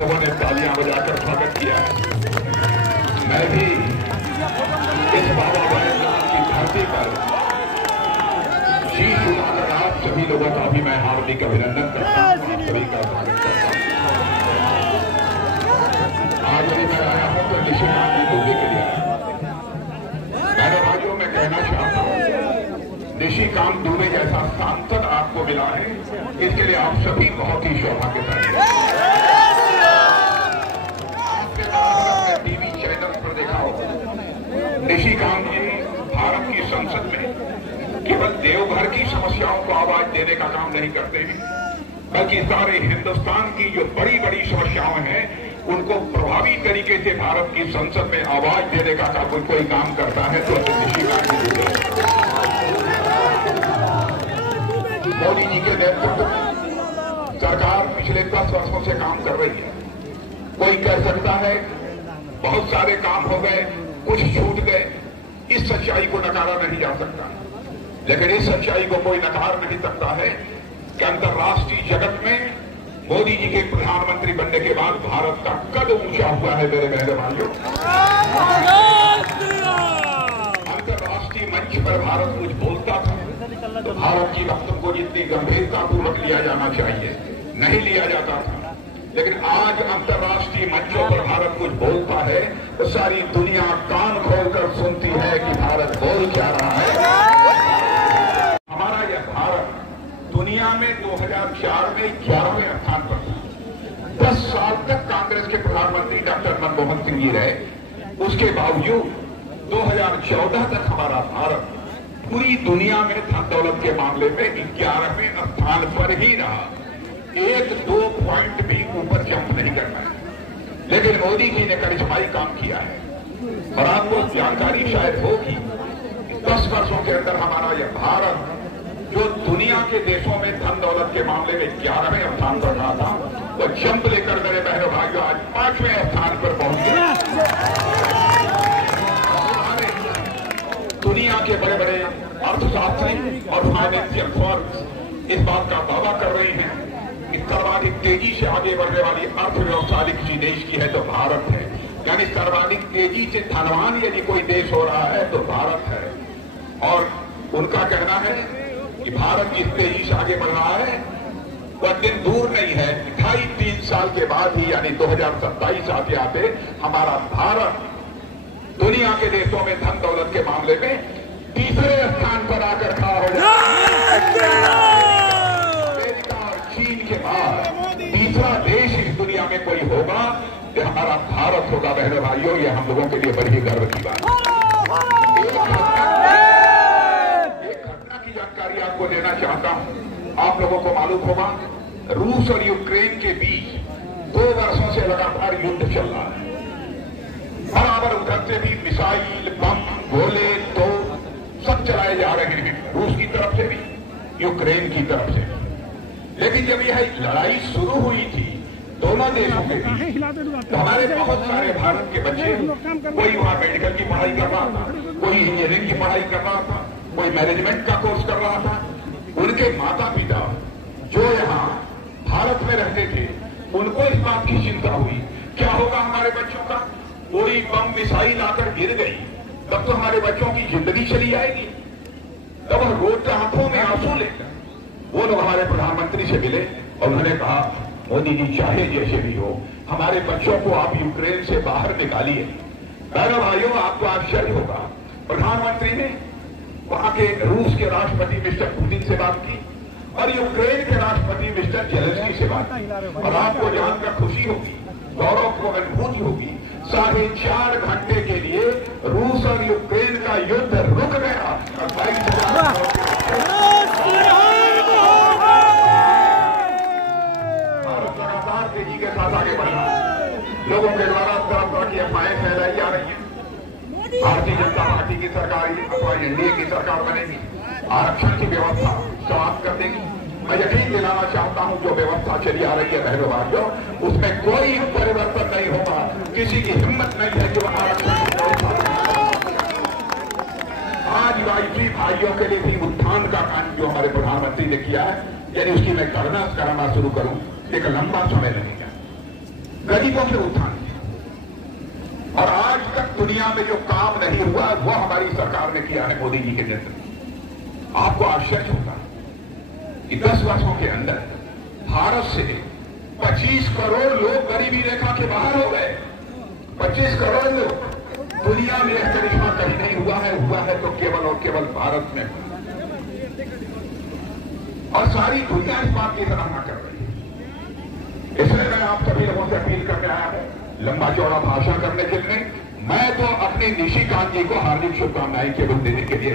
लोगों ने तालियां बजाकर स्वागत किया है। मैं भी इस बाबा बैजनाथ की धरती पर शीश उठाकर आप सभी लोगों का भी मैं हार्दिक अभिनंदन करता हूं, आप सभी का स्वागत करता हूं। आज भी मैं आया हूं तो निशिकांत की दूरी के लिए मेरे भाइयों में कहना चाहता हूं, निशिकांत दूबे जैसा सांसद आपको मिला है, इसके लिए आप सभी बहुत ही सौभाग्यशाली हैं। टीवी चैनल पर देखा होगा, निशिकांत जी भारत की संसद में केवल देवघर की समस्याओं को आवाज देने का काम नहीं करते हैं, बल्कि सारे हिंदुस्तान की जो बड़ी बड़ी समस्याएं हैं उनको प्रभावी तरीके से भारत की संसद में आवाज देने का कोई काम करता है तो निशिकांत जी दूबे। मोदी जी के नेतृत्व में सरकार पिछले 10 वर्षों से काम कर रही है। कोई कह सकता है बहुत सारे काम हो गए, कुछ छूट गए, इस सच्चाई को नकारा नहीं जा सकता, लेकिन इस सच्चाई को कोई नकार नहीं सकता है कि अंतर्राष्ट्रीय जगत में मोदी जी के प्रधानमंत्री बनने के बाद भारत का कद ऊंचा हुआ है। मेरे बहन भाइयों, अंतर्राष्ट्रीय मंच पर भारत कुछ बोलता था तो भारत की वक्तव्य को जितनी गंभीरतापूर्वक लिया जाना चाहिए नहीं लिया जाता था, लेकिन आज अंतर्राष्ट्रीय मंचों पर भारत कुछ बोलता है तो सारी दुनिया कान खोलकर सुनती है कि भारत बोल क्या रहा है। हमारा यह भारत दुनिया में 2004 में 11वें स्थान पर था। 10 साल तक कांग्रेस के प्रधानमंत्री डॉक्टर मनमोहन सिंह जी रहे, उसके बावजूद 2014 तक हमारा भारत पूरी दुनिया में धन दौलत के मामले में 11वें स्थान पर ही रहा। 1-2 पॉइंट भी ऊपर जंप नहीं करना है, लेकिन मोदी जी ने करिश्माई काम किया है। और आपको जानकारी शायद होगी, 10 वर्षों के अंदर हमारा यह भारत जो दुनिया के देशों में धन दौलत के मामले में 11वें स्थान पर रहा था, वो जंप लेकर मेरे बहनों भाइयों आज 5वें स्थान पर पहुंच गया। दुनिया के बड़े बड़े अर्थशास्त्री और फाइनेंशियल फर्म्स इस बात का दावा कर रहे हैं कि सर्वाधिक तेजी से आगे बढ़ने वाली अर्थव्यवस्था किसी देश की है तो भारत है। यानी सर्वाधिक तेजी से धनवान यदि कोई देश हो रहा है तो भारत है। और उनका कहना है कि भारत जिस तेजी से आगे बढ़ रहा है वह दिन दूर नहीं है, 2.5-3 साल के बाद ही यानी 2027 आते आते हमारा भारत दुनिया के देशों में धन दौलत के मामले में तीसरे स्थान पर आकर खड़ा हो जाएगा। अमेरिका और चीन के बाद तीसरा देश इस दुनिया में कोई होगा कि हमारा भारत होगा। बहनों भाइयों, ये हम लोगों के लिए बड़ी गर्व की बात है। एक घटना की जानकारी आपको देना चाहता हूं। आप लोगों को मालूम होगा, रूस और यूक्रेन के बीच 2 वर्षों से लगातार युद्ध चल रहा है। बराबर उधर से भी मिसाइल, बम, गोले तो सब चलाए जा रहे हैं, रूस की तरफ से भी यूक्रेन की तरफ से भी। लेकिन जब यह लड़ाई शुरू हुई थी दोनों देशों के बीच, तो हमारे बहुत सारे भारत के बच्चे, कोई वहां मेडिकल की पढ़ाई कर रहा था, कोई इंजीनियरिंग की पढ़ाई कर रहा था, कोई मैनेजमेंट का कोर्स कर रहा था। उनके माता पिता जो यहाँ भारत में रहते थे उनको इस बात की चिंता हुई क्या होगा हमारे बच्चों का। कोई बम मिसाइल आकर गिर गई तब तो हमारे बच्चों की जिंदगी चली जाएगी। तब वह रोड आंखों में आंसू लेकर वो लोग हमारे प्रधानमंत्री से मिले और उन्होंने कहा, मोदी जी चाहे जैसे भी हो हमारे बच्चों को आप यूक्रेन से बाहर निकालिए। बहनों भाइयों, आपको आश्चर्य होगा, प्रधानमंत्री ने वहां के रूस के राष्ट्रपति मिस्टर पुतिन से बात की और यूक्रेन के राष्ट्रपति मिस्टर जेलेंस्की से बात की। और आपको जानकर खुशी होगी, गौरव को अनुभूति होगी, 4.5 घंटे के लिए रूस और यूक्रेन का युद्ध रुक गया और 22,000 भारत लगातार तेजी के साथ आगे बढ़ रहा है। लोगों के द्वारा तरह तरह की अफवाहें फैलाई जा रही है। भारतीय जनता पार्टी की सरकार अथवा एनडीए की सरकार बनेगी, आरक्षण की व्यवस्था समाप्त कर देगी। मैं यकीन दिलाना चाहता हूं जो व्यवस्था चली आ रही है बहनों भाइयों, उसमें कोई परिवर्तन नहीं होगा। किसी की हिम्मत नहीं है कि आरक्षण की व्यवस्था। आज वाईटी भाइयों के लिए भी उत्थान का काम जो हमारे प्रधानमंत्री ने किया है, यदि उसकी मैं गणना कराना शुरू करूं एक लंबा समय लगेगा। गरीबों के उत्थान किया। और आज तक दुनिया में जो काम नहीं हुआ वो हमारी सरकार ने किया है मोदी जी के नेतृत्व। आपको आश्चर्य होगा कि 10 वर्षों के अंदर भारत से 25 करोड़ लोग गरीबी रेखा के बाहर हो गए। 25 करोड़ लोग, दुनिया में इस तरीका कहीं नहीं हुआ है तो केवल और केवल भारत में। और सारी दुनिया इस बात की सराहना कर रही है। इसलिए मैं आप सभी लोगों से अपील करने आया हूं, लंबा चौड़ा भाषण करने के लिए। मैं तो अपने निशिकांत जी को हार्दिक शुभकामनाएं केवल देने के लिए,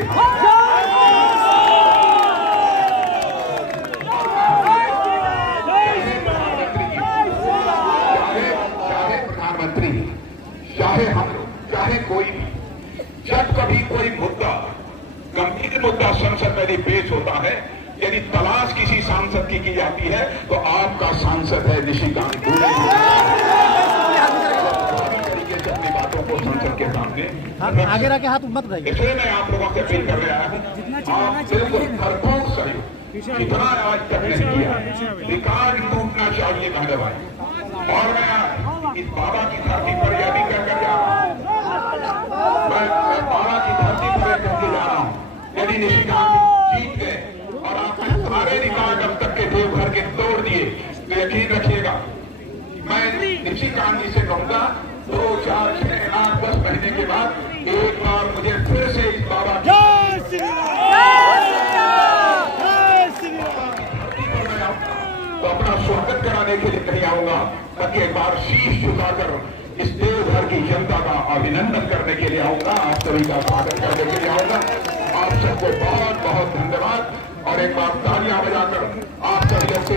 चाहे प्रधानमंत्री, चाहे हम लोग, चाहे कोई भी, जब कभी कोई मुद्दा, गंभीर मुद्दा संसद में यदि पेश होता है, यदि तलाश किसी सांसद की जाती है तो आपका सांसद है निशिकांत दुबे। तरीके से अपनी बातों को संसद के सामने आगे रखे हाथ मत रहिए। इसलिए मैं आप लोगों से अपील कर रहा हूं, आप बिल्कुल भरपूर सहयोग जितना आज तक नहीं किया, रिकॉर्ड टूटना चाहिए कहने वाले। और मैं इस बाबा की धरती पर यह भी कहकर जा रहा हूं, मैं बाबा की धरती पर कहकर जा रहा हूं, यदि निशिकांत जीत गए और आपने सारे रिकॉर्ड अब तक के देवघर के तोड़ दिए तो यकीन रखिएगा, मैं निशिकांत जी से कहूंगा 2, 4, 6, 8, 10 महीने के बाद एक बार मुझे फिर से इस बाबा की धरती पर मैं आऊंगा तो अपना स्वागत कराने के लिए नहीं आऊंगा, बल्कि एक बार शीश झुकाकर इस देवघर की जनता का अभिनंदन करने के लिए आऊंगा, आप सभी का स्वागत करने के लिए आऊंगा। आप सबको बहुत बहुत धन्यवाद और एक बार तालियां बजाकर आप सभी लोग से